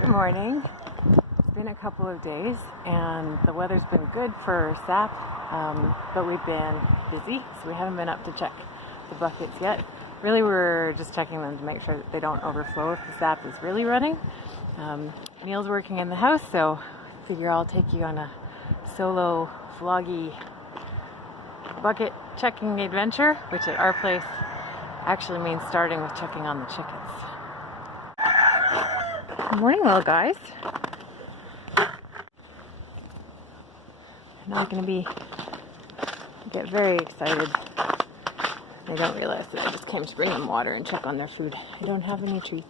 Good morning. It's been a couple of days and the weather's been good for sap, but we've been busy, so we haven't been up to check the buckets yet. Really, we're just checking them to make sure that they don't overflow if the sap is really running. Neil's working in the house, so I figure I'll take you on a solo vloggy bucket checking adventure, which at our place actually means starting with checking on the chickens. Good morning, little guys. I'm not going to get very excited. They don't realize that I just came to bring them water and check on their food. I don't have any treats.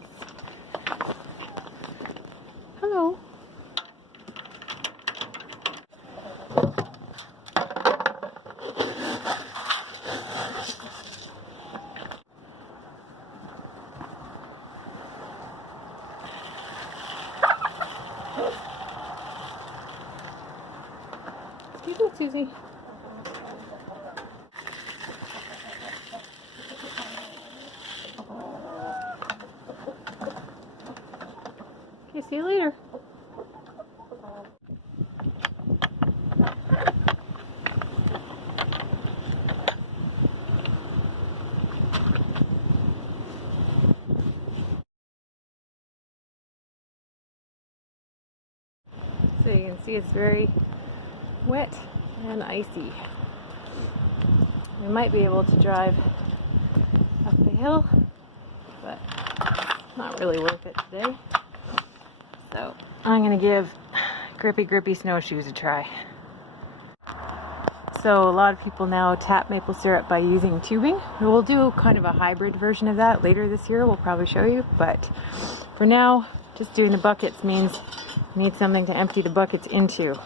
Hello. Excuse me, Susie. Okay, see you later. So you can see it's very wet and icy. We might be able to drive up the hill, but not really worth it today. So I'm going to give grippy snowshoes a try. So a lot of people now tap maple syrup by using tubing. We'll do kind of a hybrid version of that later this year. We'll probably show you, but for now, just doing the buckets means you need something to empty the buckets into.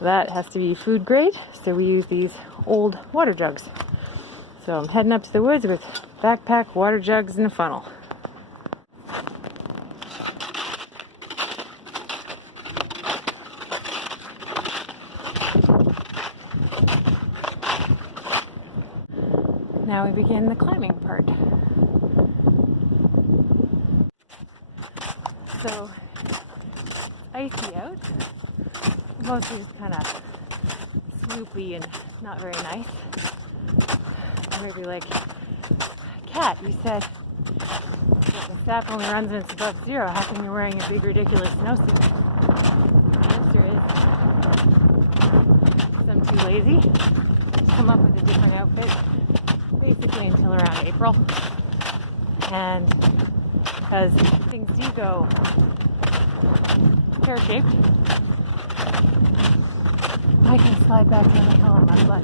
That has to be food grade, so we use these old water jugs. So I'm heading up to the woods with backpack, water jugs, and a funnel. Now we begin the climbing part. So, icy out. Mostly just kind of swoopy and not very nice. Maybe like, Kat, you said that the sap only runs when it's above zero. How come you're wearing a big ridiculous snowsuit? The answer is, because I'm too lazy to come up with a different outfit, basically until around April. And because things do go pear-shaped, I can slide back down the hill on my butt.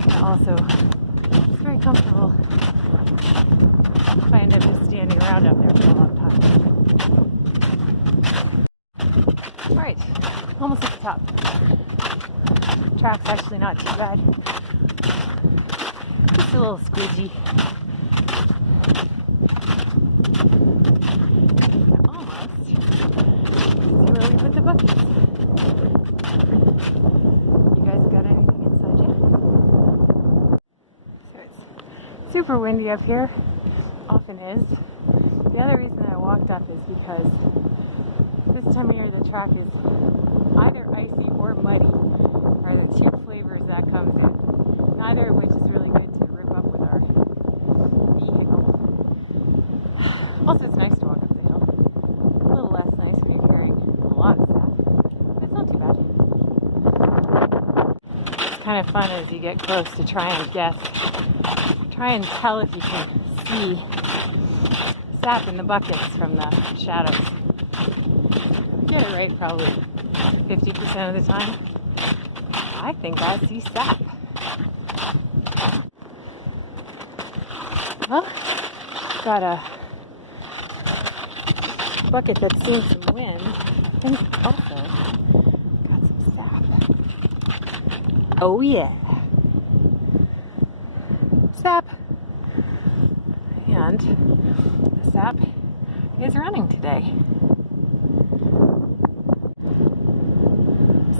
And also, it's very comfortable if I end up just standing around up there for a long time. Alright, almost at the top. Track's actually not too bad. Just a little squidgy. Buckets. You guys got anything inside yet? So it's super windy up here. Often is. The other reason I walked up is because this time of year the track is either icy or muddy are the two flavors that comes in. Neither of which is really good to rip up with our vehicle. Also, it's nice to walk up the hill. A little less nice when you're carrying a lot of stuff. It's not too bad. It's kind of fun as you get close to try and tell if you can see sap in the buckets from the shadows. Get it right probably 50% of the time. I think I see sap. Well, got a bucket that's seen some wind. I think also got some sap. Oh yeah. Sap. And the sap is running today.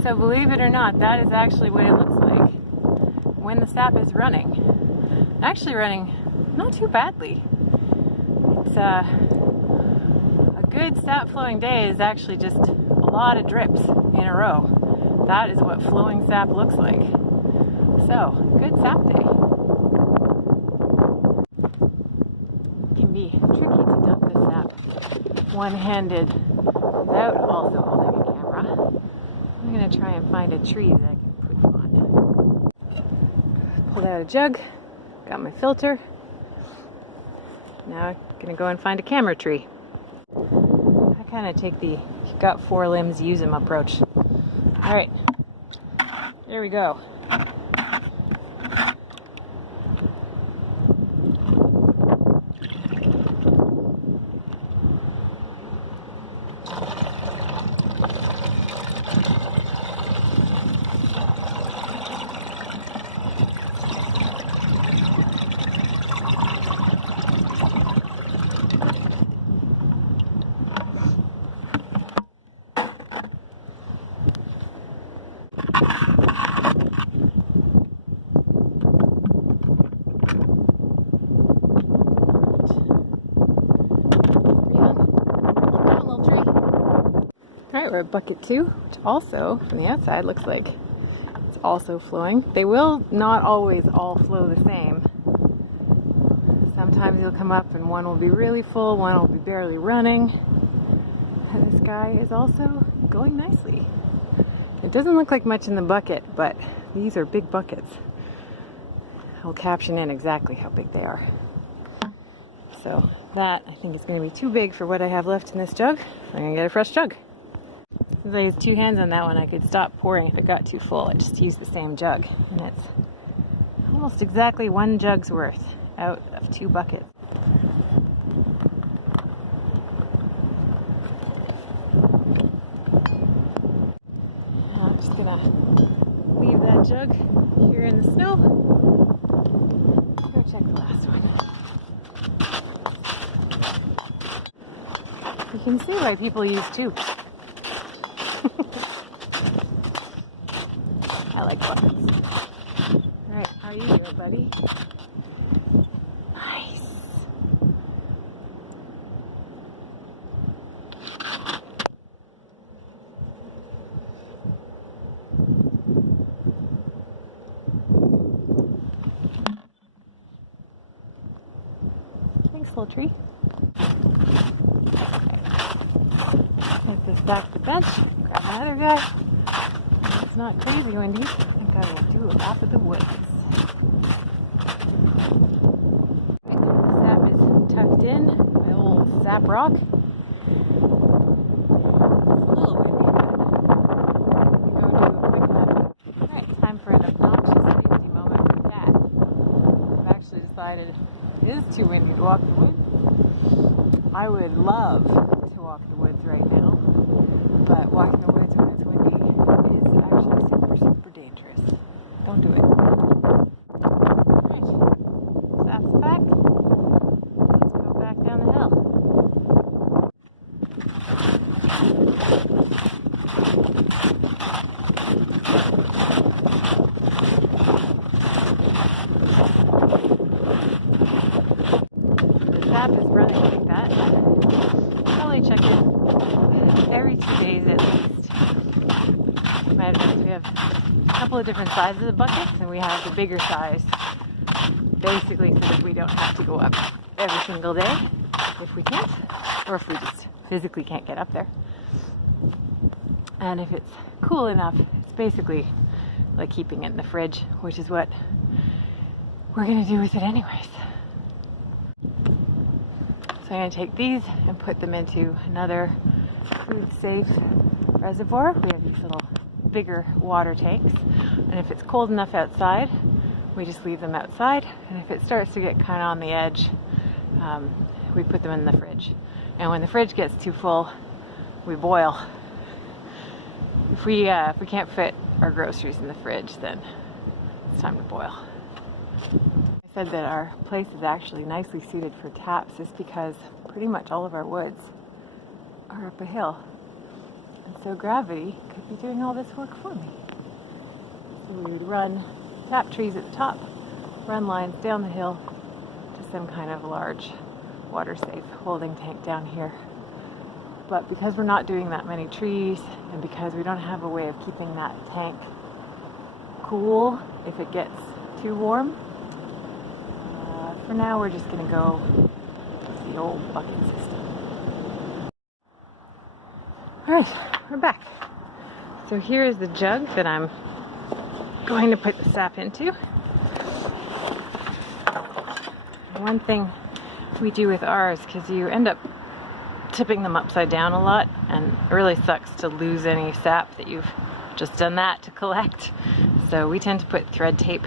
So believe it or not, that is actually what it looks like when the sap is running. Actually running not too badly. a good sap flowing day is actually just a lot of drips in a row. That is what flowing sap looks like. So, good sap day. It can be tricky to dump the sap one-handed without also holding a camera. I'm going to try and find a tree that I can put you on. Pulled out a jug, got my filter. Now I'm going to go and find a camera tree. I kind of take the, if you've got four limbs, use them approach. Alright, there we go. Alright, we're at bucket 2, which also, from the outside, looks like it's also flowing. They will not always all flow the same. Sometimes you'll come up and one will be really full, one will be barely running. And this guy is also going nicely. It doesn't look like much in the bucket, but these are big buckets. I'll caption in exactly how big they are. So that, I think, is going to be too big for what I have left in this jug. I'm going to get a fresh jug. Since I used 2 hands on that one, I could stop pouring if it got too full. I just used the same jug, and it's almost exactly 1 jug's worth out of 2 buckets. I'm just gonna leave that jug here in the snow. Go check the last one. You can see why people use tubes. I like buckets. Alright, how are you doing, buddy? Nice. Thanks, little tree. Take this back to the bench, grab another guy. It's not crazy windy. I think I will do a lap of the woods. The sap is tucked in, my old sap rock. It's a little windy, but I'm going to do a quick lap. Alright, time for an obnoxious safety moment with Dad. I've actually decided it is too windy to walk the woods. I would love to walk the woods right now, but walking the woods when it's windy is actually super dangerous. Don't do it. Alright, that's back. Let's go back down the hill. The sap is running like that. Probably check it every 2 days at least. We have a couple of different sizes of buckets, and we have the bigger size basically so that we don't have to go up every single day if we can't, or if we just physically can't get up there. And if it's cool enough, it's basically like keeping it in the fridge, which is what we're going to do with it anyways. So I'm going to take these and put them into another food safe reservoir. We have these little bigger water tanks, and if it's cold enough outside, we just leave them outside, and if it starts to get kind of on the edge, we put them in the fridge. And when the fridge gets too full, we boil. If we can't fit our groceries in the fridge, then it's time to boil. I said that our place is actually nicely suited for taps just because pretty much all of our woods are up a hill. And so gravity could be doing all this work for me. So we would tap trees at the top, run lines down the hill to some kind of large water safe holding tank down here. But because we're not doing that many trees, and because we don't have a way of keeping that tank cool if it gets too warm, for now we're just going to go with the old bucket system. Alright, we're back. So here is the jug that I'm going to put the sap into. One thing we do with ours, because you end up tipping them upside down a lot, and it really sucks to lose any sap that you've just done that to collect. So we tend to put thread tape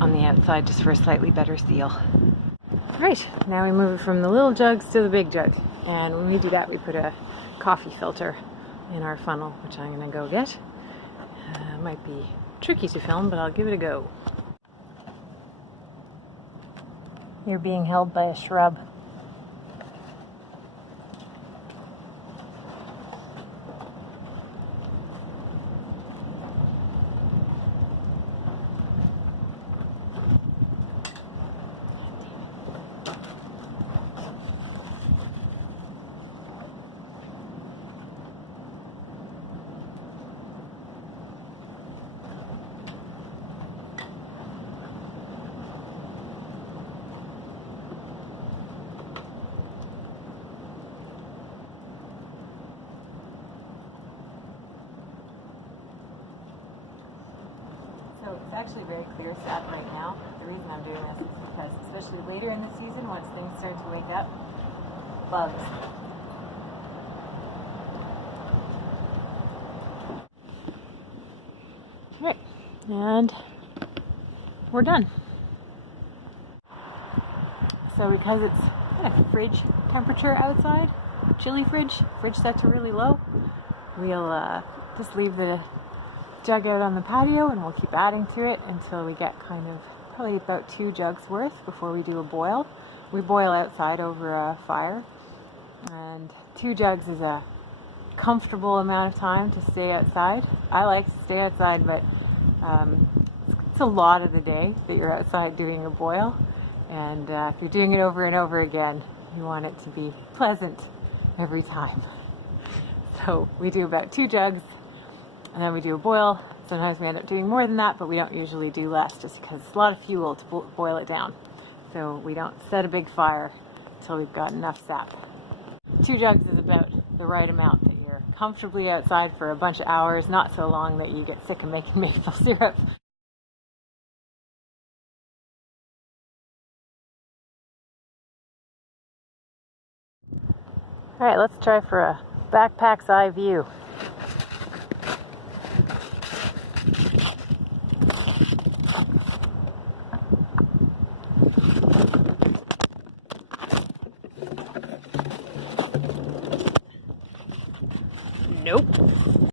on the outside just for a slightly better seal. Right, now we move it from the little jugs to the big jug. And when we do that, we put a coffee filter in our funnel, which I'm gonna go get. Might be tricky to film, but I'll give it a go. You're being held by a shrub. So it's actually very clear sap right now. The reason I'm doing this is because, especially later in the season, once things start to wake up, bugs. Alright, and we're done. So because it's kind of fridge temperature outside, chilly fridge set to really low, we'll just leave the jug out on the patio, and we'll keep adding to it until we get kind of probably about 2 jugs worth before we do a boil. We boil outside over a fire, and 2 jugs is a comfortable amount of time to stay outside. I like to stay outside, but it's a lot of the day that you're outside doing a boil, and if you're doing it over and over again, you want it to be pleasant every time. So we do about 2 jugs, and then we do a boil. Sometimes we end up doing more than that, but we don't usually do less just because it's a lot of fuel to boil it down. So we don't set a big fire until we've got enough sap. 2 jugs is about the right amount that you're comfortably outside for a bunch of hours, not so long that you get sick of making maple syrup. All right, let's try for a backpack's eye view. Nope.